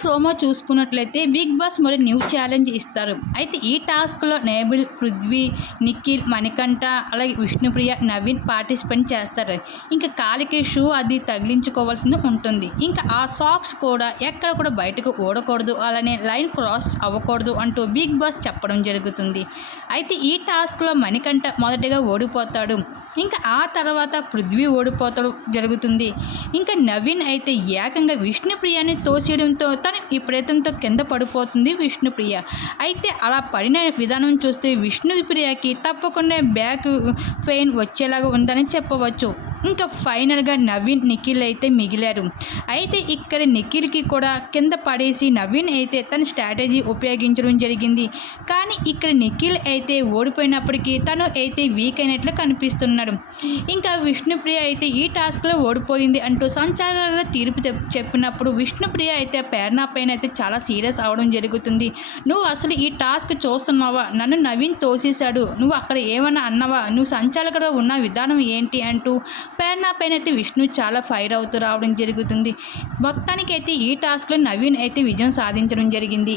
Promo చూసుకున్నట్లయితే big boss మరి new challenge ఇస్తారు. అయితే ఈ టాస్క్లో నేబుల్, పృథ్వీ, నిఖిల్, మణికంఠ అలాగే విష్ణుప్రియ, నవీన్ పార్టిసిపేట్ చేస్తారు. ఇంకా కాలికి షూ అది తగిలించుకోవాల్సింది ఉంటుంది. ఇంకా ఆ సాక్స్ కూడా ఎక్కడ కూడా బయటకు ఓడకూడదు, అలానే లైన్ క్రాస్ అవ్వకూడదు అంటూ బిగ్ బాస్ చెప్పడం జరుగుతుంది. అయితే ఈ టాస్క్లో మణికంఠ మొదటిగా ఓడిపోతాడు. ఇంకా ఆ తర్వాత పృథ్వీ ఓడిపోతాడు జరుగుతుంది. ఇంకా నవీన్ అయితే ఏకంగా విష్ణుప్రియని తోసేయడంతో తను ఈ ప్రయత్నంతో కింద పడిపోతుంది విష్ణుప్రియ. అయితే అలా పడిన విధానం చూస్తే విష్ణుప్రియకి తప్పకుండా బ్యాక్ పెయిన్ వచ్చేలాగా ఉందని చెప్పవచ్చు. ఇంకా ఫైనల్గా నవీన్, నిఖిల్ అయితే మిగిలారు. అయితే ఇక్కడ నిఖిల్కి కూడా కింద పడేసి నవీన్ అయితే తన స్ట్రాటజీ ఉపయోగించడం జరిగింది. కానీ ఇక్కడ నిఖిల్ అయితే ఓడిపోయినప్పటికీ తను అయితే వీక్ అయినట్లు కనిపిస్తున్నాడు. ఇంకా విష్ణుప్రియ అయితే ఈ టాస్క్లో ఓడిపోయింది అంటూ సంచాలకుల తీర్పు చెప్పినప్పుడు విష్ణుప్రియ అయితే ప్రేరణ పైన అయితే చాలా సీరియస్ అవడం జరుగుతుంది. నువ్వు అసలు ఈ టాస్క్ చూస్తున్నావా? నన్ను నవీన్ తోసేశాడు, నువ్వు అక్కడ ఏమన్నా అన్నావా? నువ్వు సంచాలకుడుగా ఉన్న విధానం ఏంటి అంటూ ప్రేరణ పైన అయితే విష్ణు చాలా ఫైర్ అవుతూ రావడం జరుగుతుంది. మొత్తానికైతే ఈ టాస్క్లో నవీన్ అయితే విజయం సాధించడం జరిగింది.